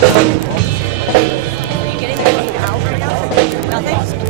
Are you getting anything out right now? Nothing?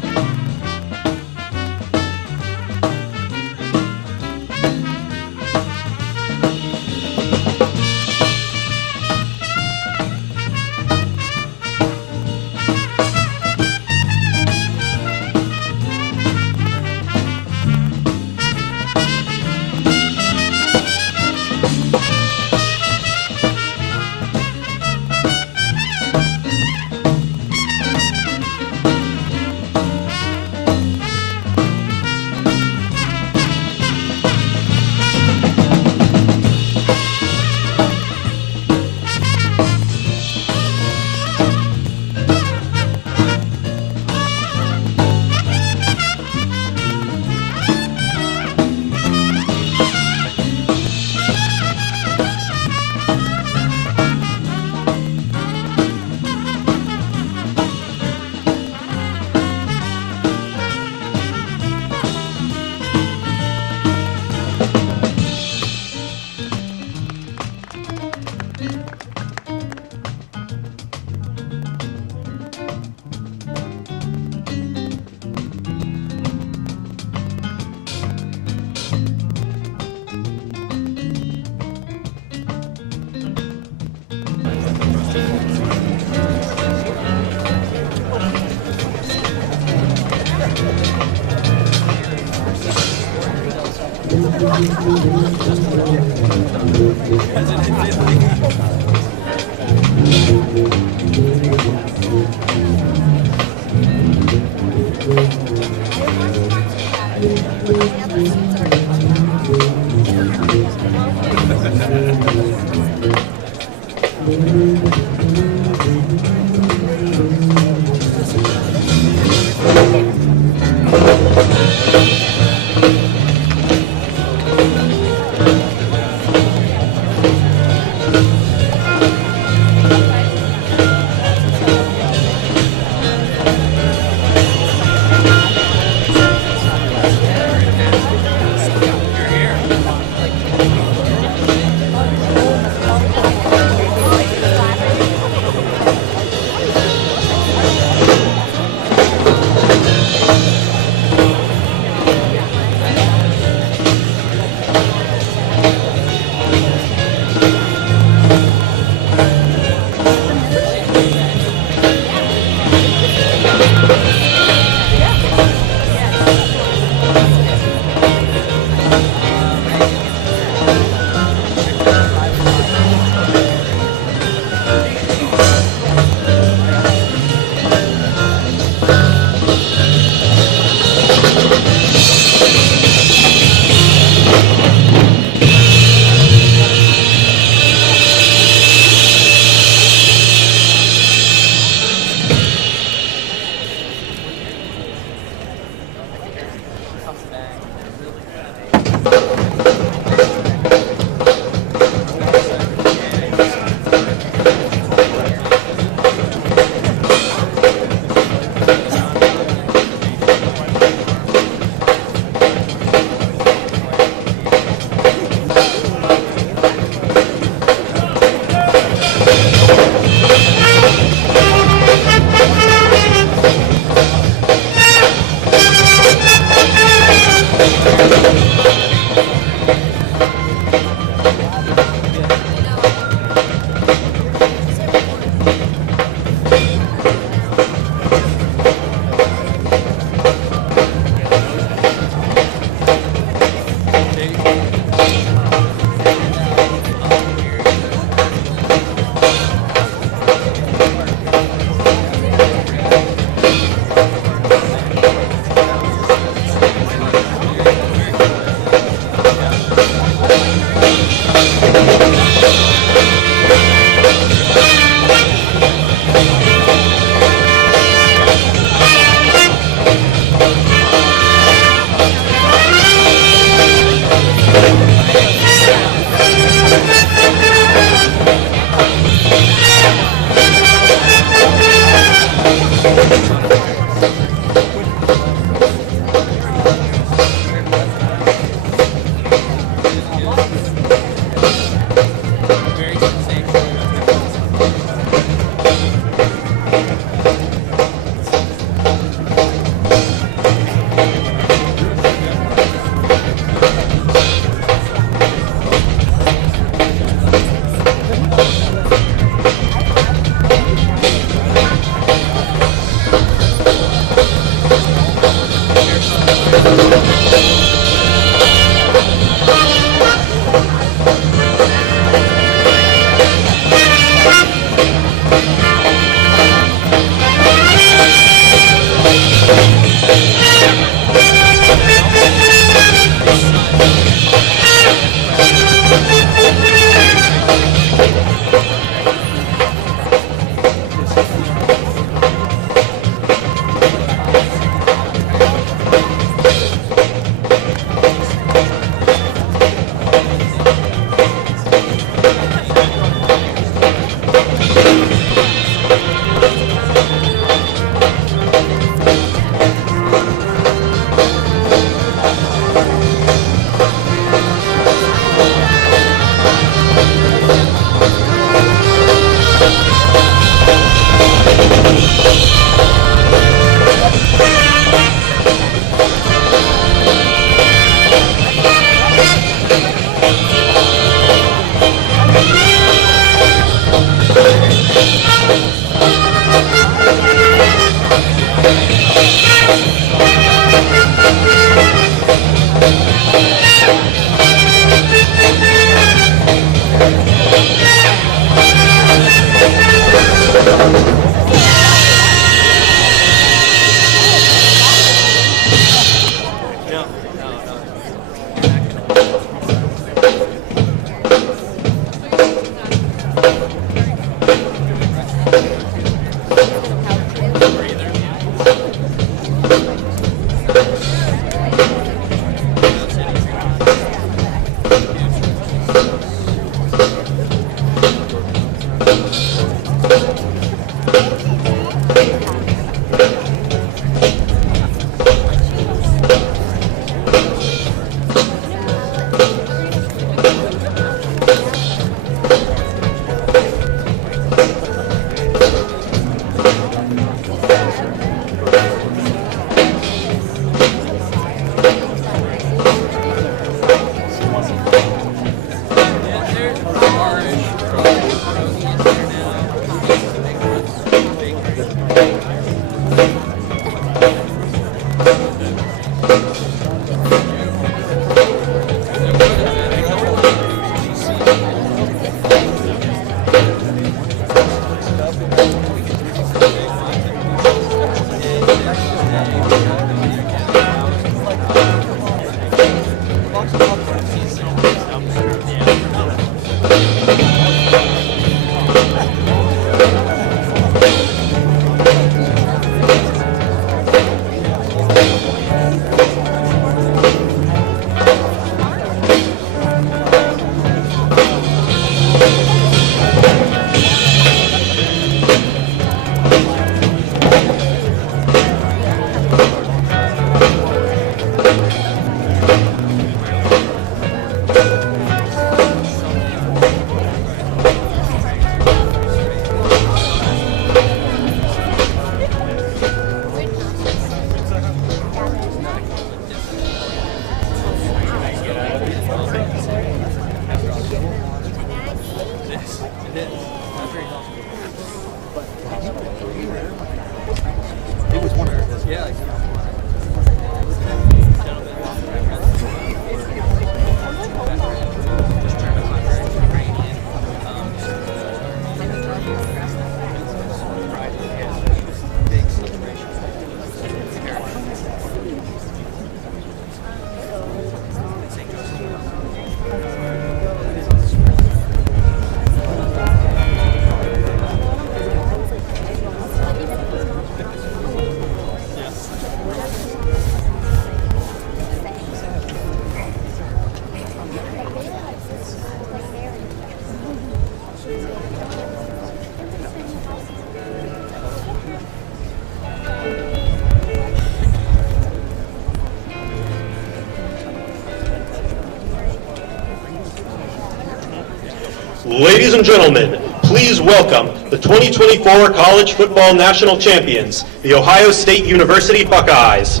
Ladies and gentlemen, please welcome the 2024 College Football National Champions, the Ohio State University Buckeyes.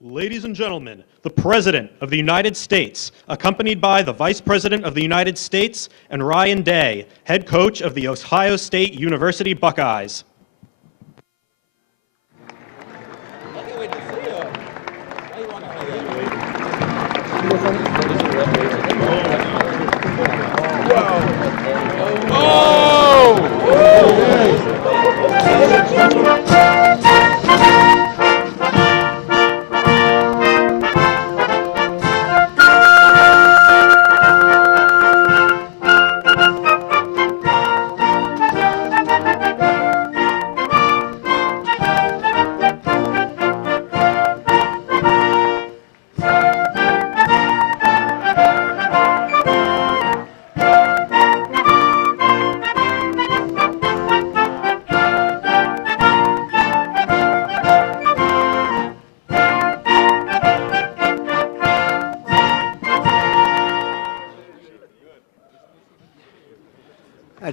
Ladies and gentlemen, the President of the United States, accompanied by the Vice President of the United States and Ryan Day, head coach of the Ohio State University Buckeyes.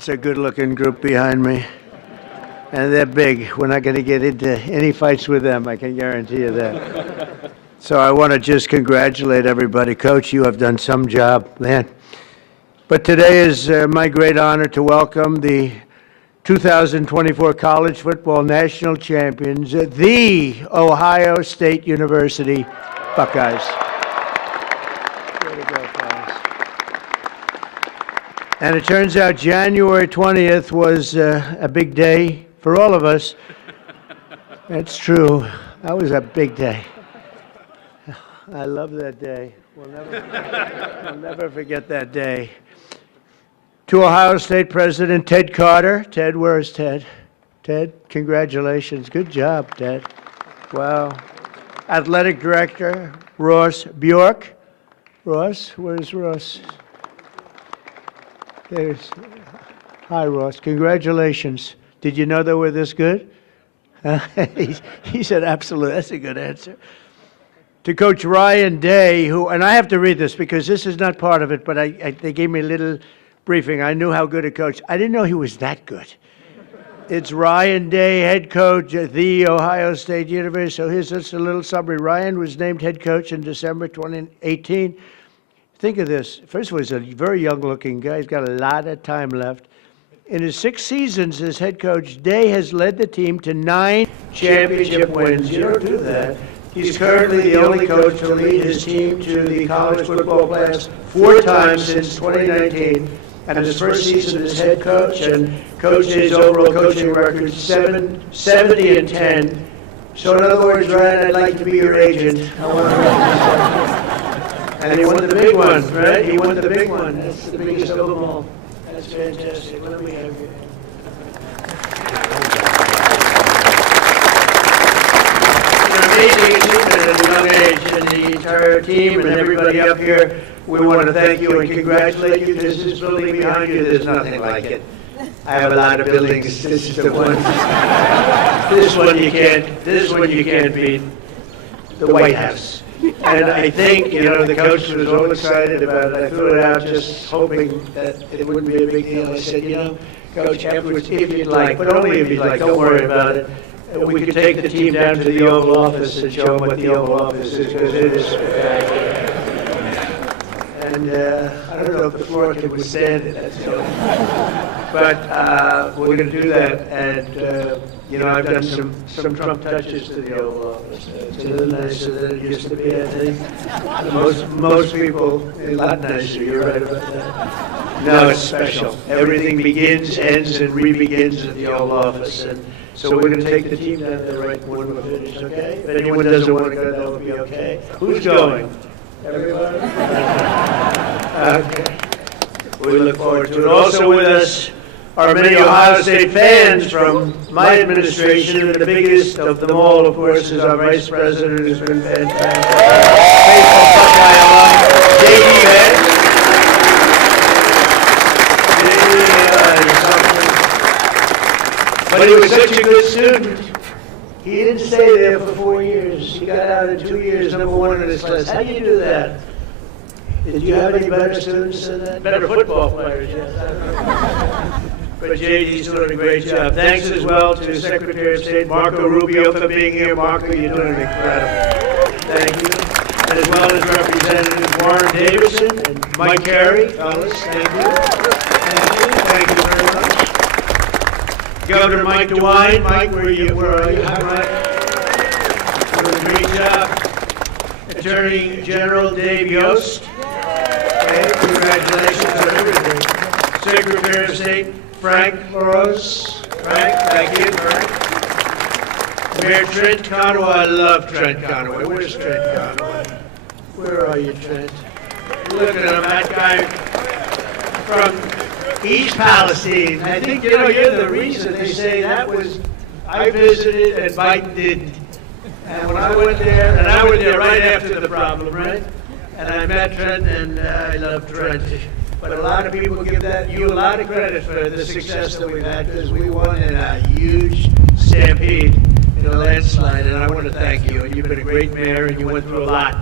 That's a good-looking group behind me. And they're big. We're not going to get into any fights with them, I can guarantee you that. So I want to just congratulate everybody. Coach, you have done some job, man. But today is my great honor to welcome the 2024 College Football National Champions, the Ohio State University Buckeyes. Way to go, guys. And it turns out January 20th was a big day for all of us. That's true. That was a big day. I love that day. We'll never forget that day. To Ohio State President Ted Carter. Ted, where is Ted? Ted, congratulations. Good job, Ted. Wow. Athletic Director Ross Bjork. Ross, where's Ross? Hi, Ross. Congratulations. Did you know they were this good? He said, absolutely. That's a good answer. To Coach Ryan Day, who, and I have to read this because this is not part of it, but they gave me a little briefing. I knew how good a coach. I didn't know he was that good. It's Ryan Day, head coach at the Ohio State University. So here's just a little summary. Ryan was named head coach in December 2018. Think of this. First of all, he's a very young-looking guy. He's got a lot of time left. In his 6 seasons as head coach, Day has led the team to 9 championship wins. You don't do that. He's currently the only coach to lead his team to the college football playoffs 4 times since 2019. And his first season as head coach, and Coach Day's overall coaching record 70-10. So in other words, Ryan, I'd like to be your agent. And he won the big one, right? He won the big one. That's the biggest of them all. That's fantastic. Let me have you. Amazing achievement at a young age, and the entire team and everybody up here, we want to thank you and congratulate you. This is building behind you. There's nothing like it. I have a lot of buildings. This is the one. This one you can't beat. The White House. And I think, the coach was all excited about it. I threw it out just hoping that it wouldn't be a big deal. I said, Coach, afterwards, if you'd like, but only if you'd like, don't worry about it. We could take the team down to the Oval Office and show them what the Oval Office is, because it is spectacular. And I don't know if the floor can withstand it, that's all. But we're going to do that. And, I've done some Trump touches to the Oval Office. It's a little nicer than it used to be, I think. Most people, a lot nicer, you're right about that. No, it's special. Everything begins, ends, and re-begins at the Oval Office. And so we're going to take the team down there right when we're finished, okay? If anyone doesn't want to go, that would be okay. Who's going? Everybody? Okay. We look forward to it. Also with us are many Ohio State fans from my administration, and the biggest of them all, of course, is our Vice President, who's been fantastic. But he was such a good student. He didn't stay there for 4 years. He got out in 2 years, #1 in his class. How do you do that? Did you have any better students than that? Better football players, yes. But JD's doing a great job. Thanks as well to Secretary of State Marco Rubio for being here. Marco, you're doing incredible. Thank you. As well as Representative Warren Davidson and Mike Carey. Fellas, thank you. Thank you very much. Governor Mike DeWine. Mike, where are you? Hi, Mike. Doing a great job. Attorney General Dave Yost. Okay, congratulations on everything. Secretary of State Frank LaRose. Frank, thank you, Frank. Mayor Trent Conaway. I love Trent Conaway. Where's Trent Conaway? Where are you, Trent? Look at him, that guy from East Palestine. I think, you're the reason they say that was, I visited and Biden didn't. And when I went there, and I went there right after the problem, right? And I met Trent, and I love Trent. But a lot of people give you a lot of credit for the success that we've had, because we won in a huge stampede in a landslide, and I want to thank you. And you've been a great mayor, and you went through a lot.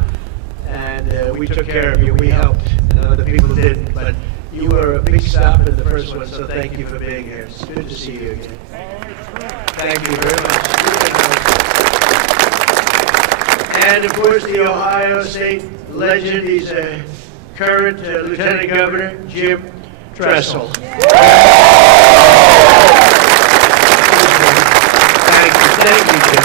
And we took care of you. We helped, and other people didn't. But You were a big stop in the first one, so thank you for being here. It's good to see you again. Thank you very much. And of course, the Ohio State legend, he's a current Lieutenant Governor, Jim Tressel. Thank you, Jim.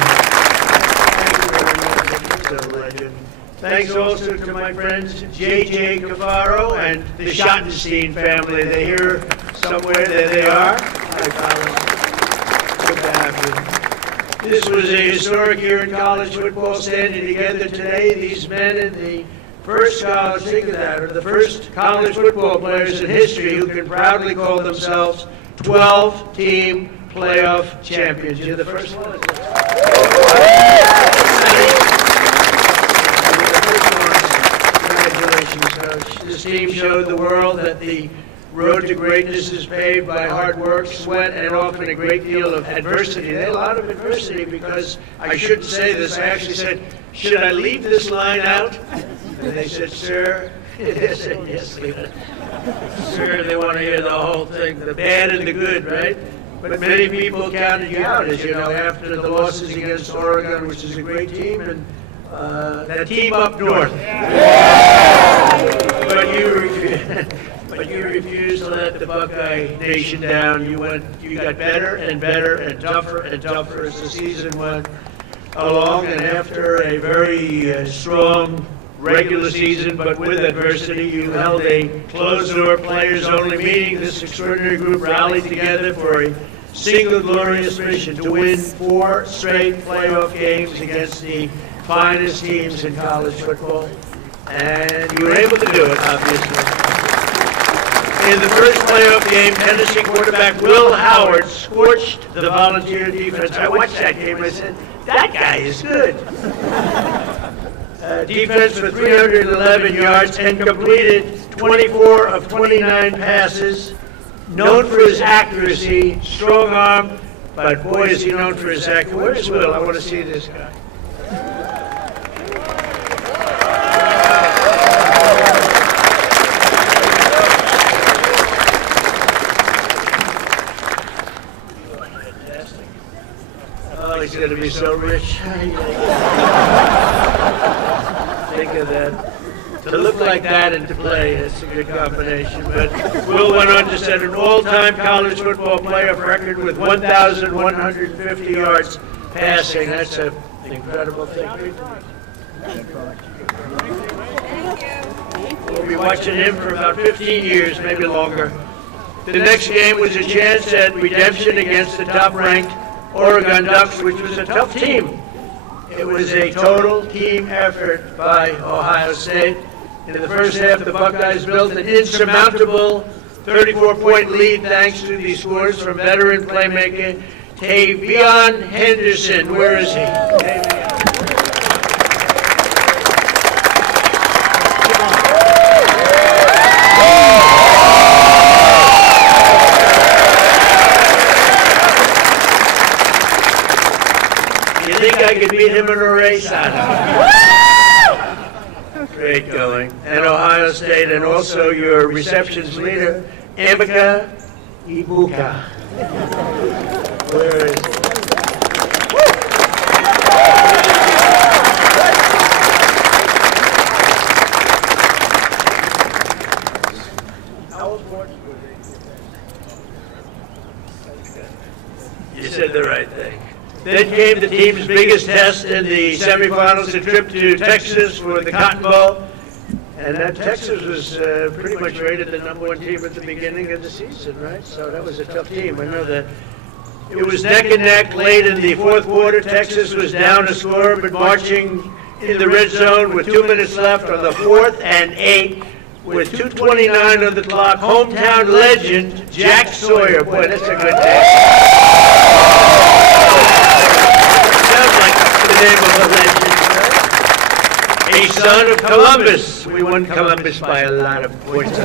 Thank you very much. He's a legend. Thanks also to my friends J.J. Cafaro and the Schottenstein family. They're here somewhere. There they are. Hi, Colin. Good to have you. This was a historic year in college football, standing together today. These men in the first college, think of that, are the first college football players in history who can proudly call themselves 12-team playoff champions. You're the first one. Congratulations, Coach. This team showed the world that the road to greatness is paved by hard work, sweat, and often a great deal of adversity. They had a lot of adversity because I shouldn't say this. I actually said, should I leave this line out? And they said, sir, I said, yes, leave it. Sir, they want to hear the whole thing, the bad and the good, right? But many people counted you out, as you know, after the losses against Oregon, which is a great team, and that team up north. But you refused to let the Buckeye Nation down. You got better and better and tougher as the season went along. And after a very strong regular season, but with adversity, you held a closed-door players-only meeting. This extraordinary group rallied together for a single glorious mission to win 4 straight playoff games against the finest teams in college football. And you were able to do it, obviously. In the first playoff game, Tennessee quarterback Will Howard scorched the Volunteer defense. I watched that game and I said, that guy is good. Defense for 311 yards and completed 24 of 29 passes. Known for his accuracy, strong arm, but boy is he known for his accuracy. Where's Will? I want to see this guy. He's going to be so rich. Think of that. To look like that and to play, it's a good combination. But Will went on to set an all-time college football playoff record with 1,150 yards passing. That's an incredible thing. We'll be watching him for about 15 years, maybe longer. The next game was a chance at redemption against the top-ranked Oregon Ducks, which was a tough team. It was a total team effort by Ohio State. In the first half, the Buckeyes built an insurmountable 34-point lead thanks to the scores from veteran playmaker Tavion Henderson. Where is he? You think I could beat him in a race? I don't know. Great going. And Ohio State, and also your receptions leader, Emeka Ibuka. Where is he? How important were they? You said the right thing. Then came the team's biggest test in the semifinals, a trip to Texas for the Cotton Bowl. And that Texas was pretty much rated the #1 team at the beginning of the season, right? So that was a tough team. I know that it was neck and neck late in the fourth quarter. Texas was down a score, but marching in the red zone with 2 minutes left on the 4th and 8 with 2:29 on the clock. Hometown legend Jack Sawyer. Boy, that's a good name. Sounds like the name of a legend, right? A son of Columbus. We won Columbus by a lot of points.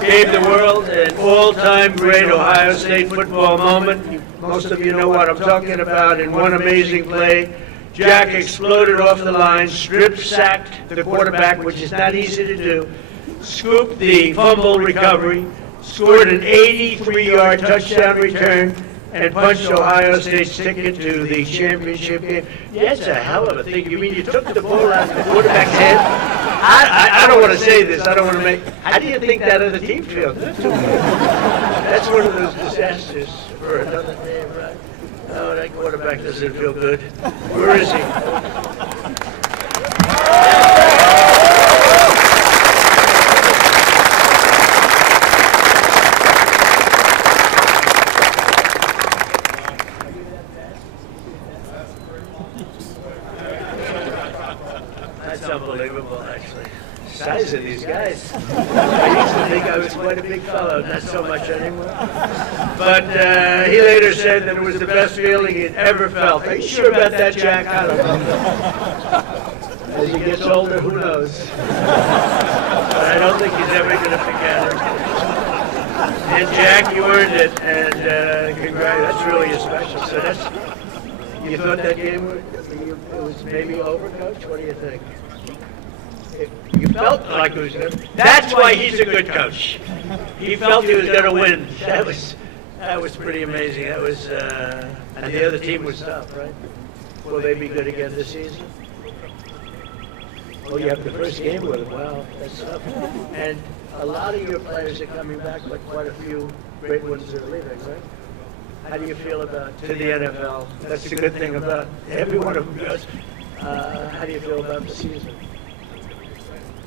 Gave the world an all-time great Ohio State football moment. Most of you know what I'm talking about. In one amazing play, Jack exploded off the line, strip-sacked the quarterback, which is not easy to do, scooped the fumble recovery, scored an 83-yard touchdown return, and punched Ohio State's ticket to the championship game. Yeah, it's a hell of a thing. You mean you took the ball out of the quarterback's head? I don't want to say this. I don't want to make. How do you think that other team feels? That's one of those disasters for another name, right? Oh, that quarterback doesn't feel good. Where is he? That's unbelievable, actually. Size of these guys. I used to think I was quite a big fellow, not so much anymore. But he later said that it was the best feeling he'd ever felt. Are you sure about that, Jack? I don't know. As he gets older, who knows? But I don't think he's ever going to forget it. And Jack, you earned it, and congrats. That's really special. So you thought that game was maybe over, Coach? What do you think? You felt like it was good. That's why he's a good coach. He felt he was going to win. That was pretty amazing. That was, and the other team was tough, right? Will they be good again this season? Well, you have the first game with them. Wow, that's tough. And a lot of your players are coming back, but quite a few great ones are leaving, right? How do you feel about to the NFL? That's the good thing about every one of them goes. How do you feel about the season?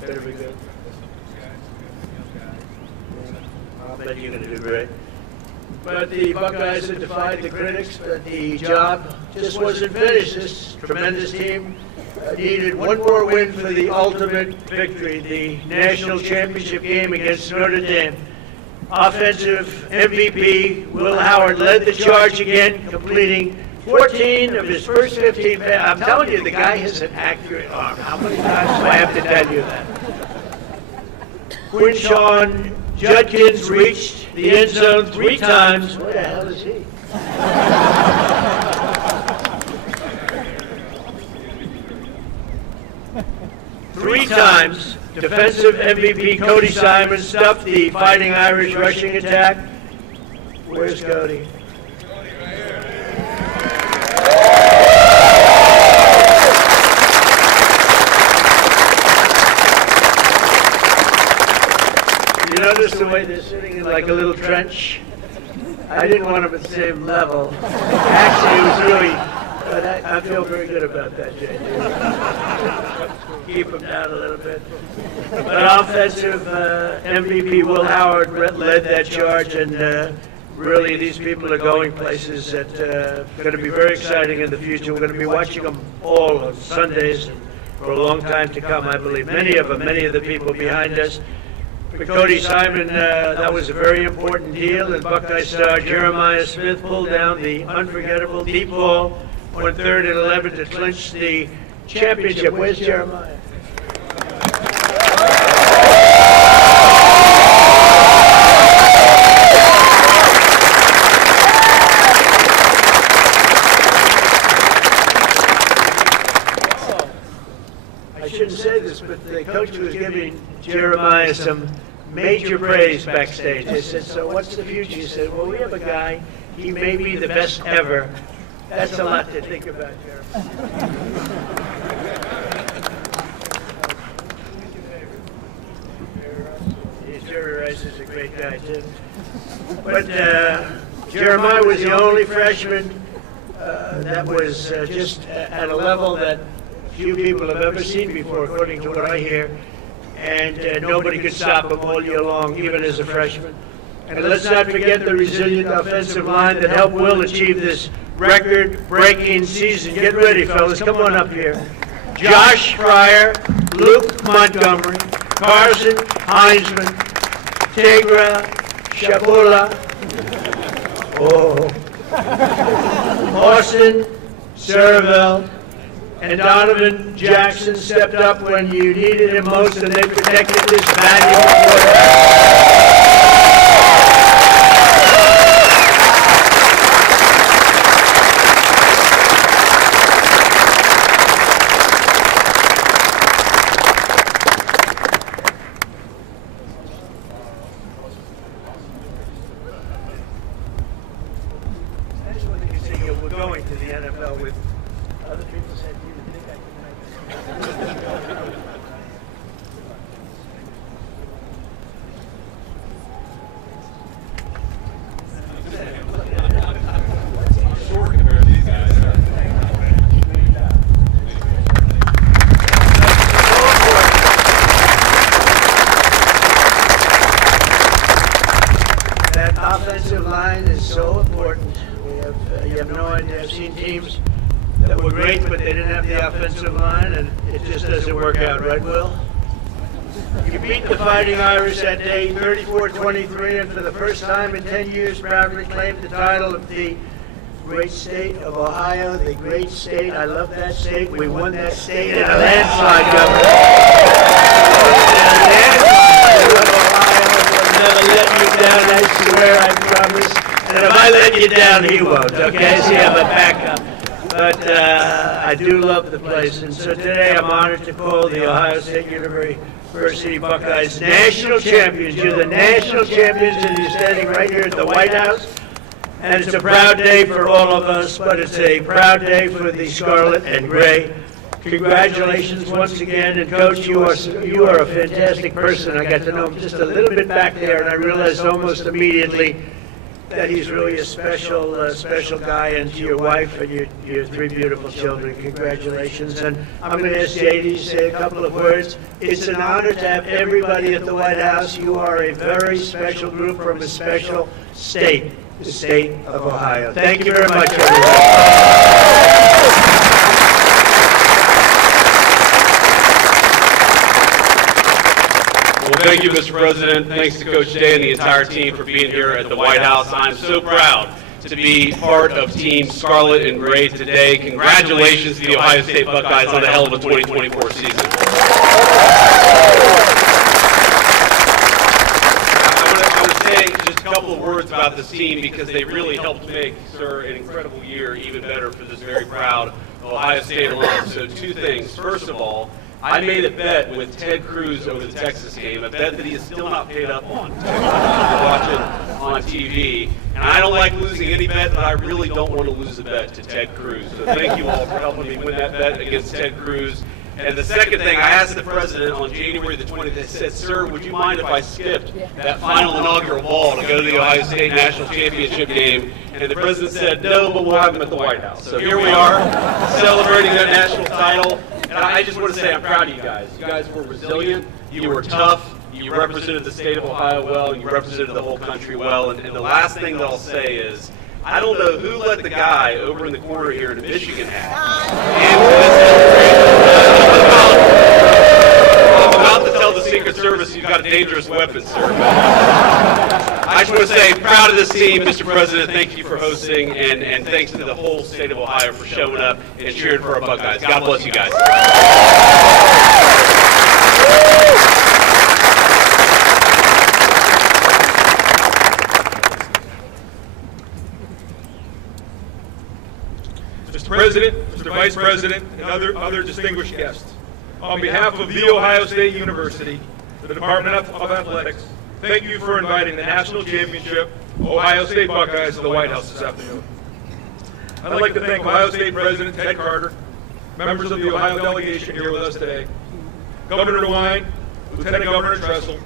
Better be good. I'll bet you're going to do great. But the Buckeyes have defied the critics, but the job just wasn't finished. This tremendous team needed one more win for the ultimate victory, the national championship game against Notre Dame. Offensive MVP Will Howard led the charge again, completing 14 of his first 15 passes. I'm telling you, the guy has an accurate arm. How many times do I have to tell you that? Quinshawn Judkins reached the end zone 3 times. Where the hell is he? 3 times. Defensive MVP Cody Simon stuffed the Fighting Irish rushing attack. Where's Cody? You notice the way they're sitting in like a little trench? I didn't want them at the same level. Actually, it was really, but I feel very good about that, JJ. Keep them down a little bit. But offensive MVP Will Howard led that charge, and really these people are going places that are going to be very exciting in the future. We're going to be watching them all on Sundays and for a long time to come, I believe. Many of the people behind us. For Cody Simon, that was a very important deal, and Buckeye star Jeremiah Smith pulled down the unforgettable deep ball on 3rd and 11 to clinch the championship. Where's Jeremiah? I shouldn't say this, but the coach was giving Jeremiah some major praise backstage. They said, so what's the future? He said, well, we have a guy, he may be the best ever. That's a lot to think about, Jeremiah. Jerry Rice is a great guy, too. But Jeremiah was the only freshman that was just at a level that few people have ever seen before, according to what I hear. And nobody could stop him all year long, even as a freshman. And let's not forget the resilient offensive line that helped Will achieve this record-breaking season. Get ready, fellas. Come on up here. Josh Fryer, Luke Montgomery, Carson Heinzman, Tegra Shabula, Austin Servell, and Donovan Jackson stepped up when you needed him most, and they protected this valuable quarterback. going to the NFL with other people said, "Do you think I can make it?" That offensive line is so important. You have no idea. I've seen teams that were great, but they didn't have the offensive line, and it just doesn't work out, right, Will? You beat the Fighting Irish that day, 34-23, and for the first time in 10 years, proudly claimed the title of the great state of Ohio, the great state. I love that state. We won that state in a landslide, Governor. Never let you down, I swear, I promise. And if I let you down, he won't, okay? So you have a backup. But I do love the place, and so today I'm honored to call the Ohio State University Buckeyes national champions. You're the national champions, and you're standing right here at the White House. And it's a proud day for all of us, but it's a proud day for the Scarlet and Gray. Congratulations once again, and Coach, you are a fantastic person. I got to know him just a little bit back there, and I realized almost immediately that he's really a special guy, and to your wife and your three beautiful children, congratulations. And I'm going to ask JD to say a couple of words. It's an honor to have everybody at the White House. You are a very special group from a special state, the state of Ohio. Thank you very much, everybody. Well, thank you, Mr. President. Thanks to Coach Day and the entire team for being here at the White House. I'm so proud to be part of Team Scarlet and Gray today. Congratulations to the Ohio State Buckeyes on a hell of a 2024 season. I want to say just a couple of words about this team because they really helped make, sir, an incredible year even better for this very proud Ohio State alum. So two things. First of all, I made a bet with Ted Cruz over the Texas game, a bet that he is still not paid up on. Watching on TV. And I don't like losing any bet, but I really don't want to lose a bet to Ted Cruz. So thank you all for helping me win that bet against Ted Cruz. And the second thing, I asked the president on January the 20th, I said, "Sir, would you mind if I skipped that final inaugural ball to go to the Ohio State National Championship game?" And the president said, "No, but we'll have him at the White House." So here we are, celebrating that national title. And I just want to say I'm proud of you guys. You guys were resilient, you were tough, you represented the state of Ohio well, and you represented the whole country well. And the last thing that I'll say is, I don't know who let the guy over in the corner here in a Michigan hat into this celebration. I'm about to tell the Secret Service you've got a dangerous weapon, sir. I just want to say, proud of this team, Mr. President. Thank you for hosting, and thanks to the whole state of Ohio for showing up and cheering for our Buckeyes. God bless you guys. Mr. President, Mr. Vice President, and other distinguished guests, on behalf of The Ohio State University, the Department of Athletics, thank you for inviting the National Championship Ohio State Buckeyes to the White House this afternoon. I'd like to thank Ohio State President Ted Carter, members of the Ohio delegation here with us today, Governor DeWine, Lieutenant Governor Tressel,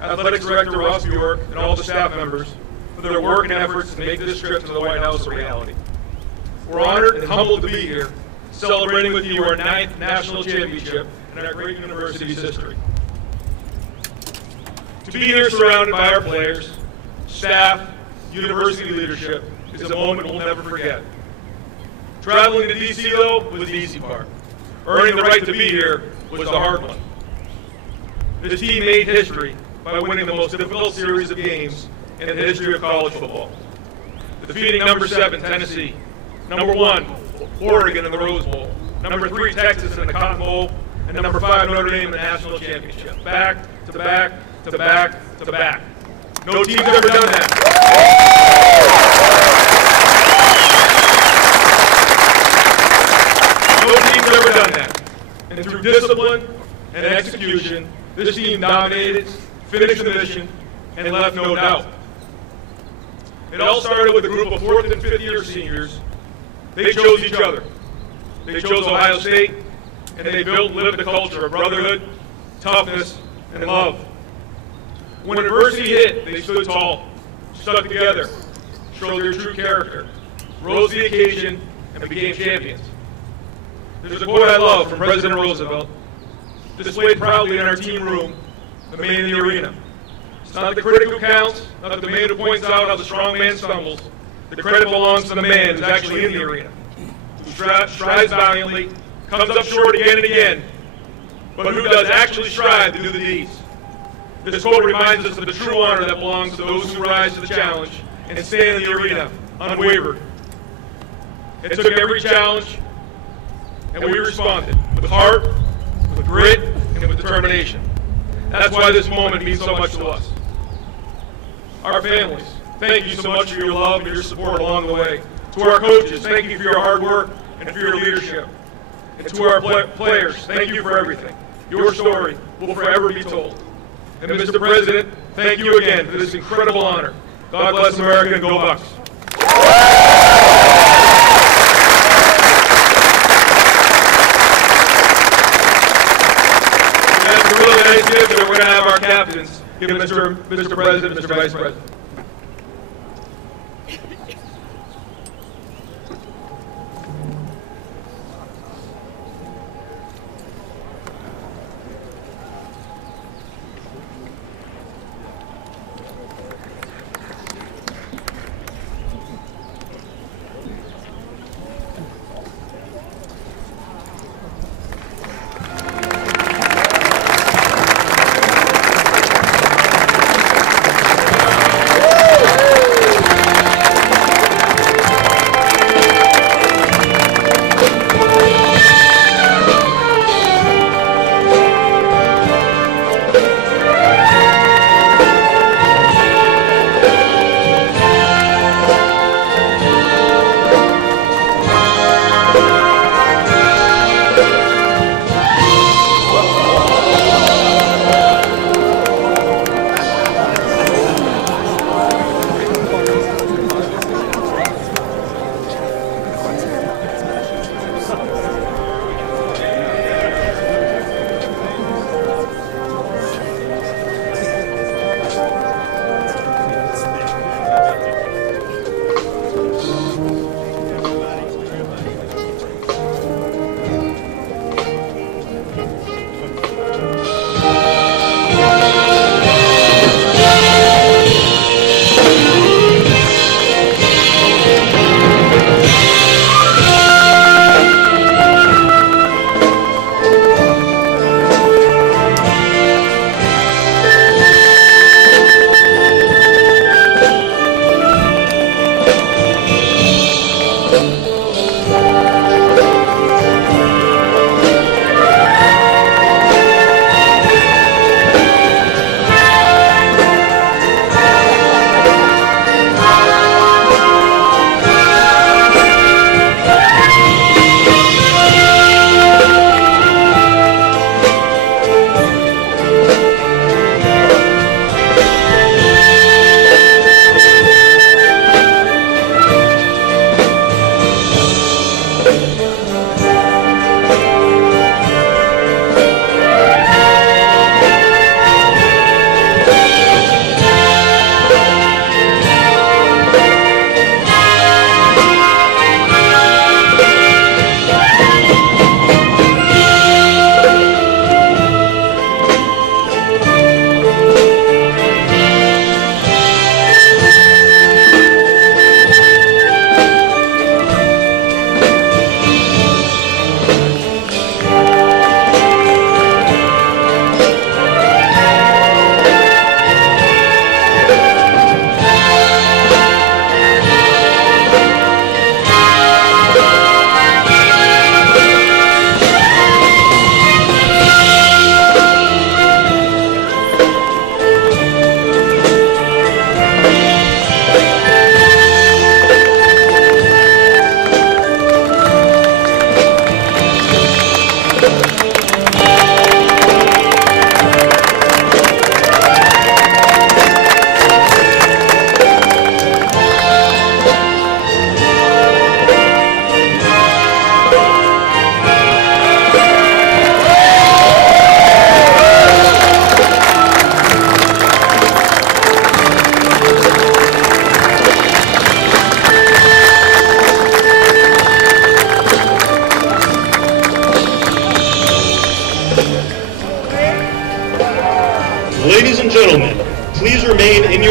Athletics Director Ross Bjork, and all the staff members for their work and efforts to make this trip to the White House a reality. We're honored and humbled to be here, celebrating with you our 9th national championship in our great university's history. To be here surrounded by our players, staff, university leadership is a moment we'll never forget. Traveling to D.C., though, was the easy part. Earning the right to be here was the hard one. This team made history by winning the most difficult series of games in the history of college football. Defeating number 7, Tennessee, number 1, Oregon in the Rose Bowl, number 3, Texas in the Cotton Bowl, and number 5, Notre Dame in the national championship. Back to back to back to back. No team's ever done that. No team's ever done that. And through discipline and execution, this team dominated, finished the mission, and left no doubt. It all started with a group of 4th and 5th year seniors They chose each other. They chose Ohio State, and they built and lived a culture of brotherhood, toughness, and love. When adversity hit, they stood tall, stuck together, showed their true character, rose to the occasion, and became champions. There's a quote I love from President Roosevelt, displayed proudly in our team room, the man in the arena. It's not the critic who counts, not the man who points out how the strong man stumbles. The credit belongs to the man who's actually in the arena, who strives valiantly, comes up short again and again, but who does actually strive to do the deeds. This quote reminds us of the true honor that belongs to those who rise to the challenge and stand in the arena, unwavered. It took every challenge, and we responded with heart, with grit, and with determination. That's why this moment means so much to us. Our families, thank you so much for your love and your support along the way. To our coaches, thank you for your hard work and for your leadership. And to our players, thank you for everything. Your story will forever be told. And Mr. President, thank you again for this incredible honor. God bless America and go Bucks. That's a really nice gift that we're going to have our captains give Mr. President, Mr. Vice President.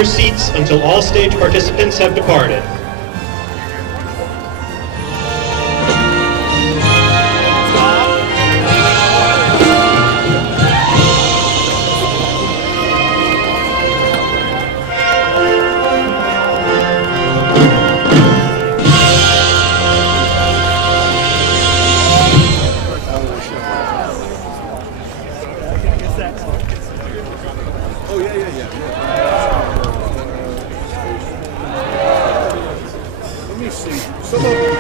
your seats until all stage participants have departed. Let me see. Some of them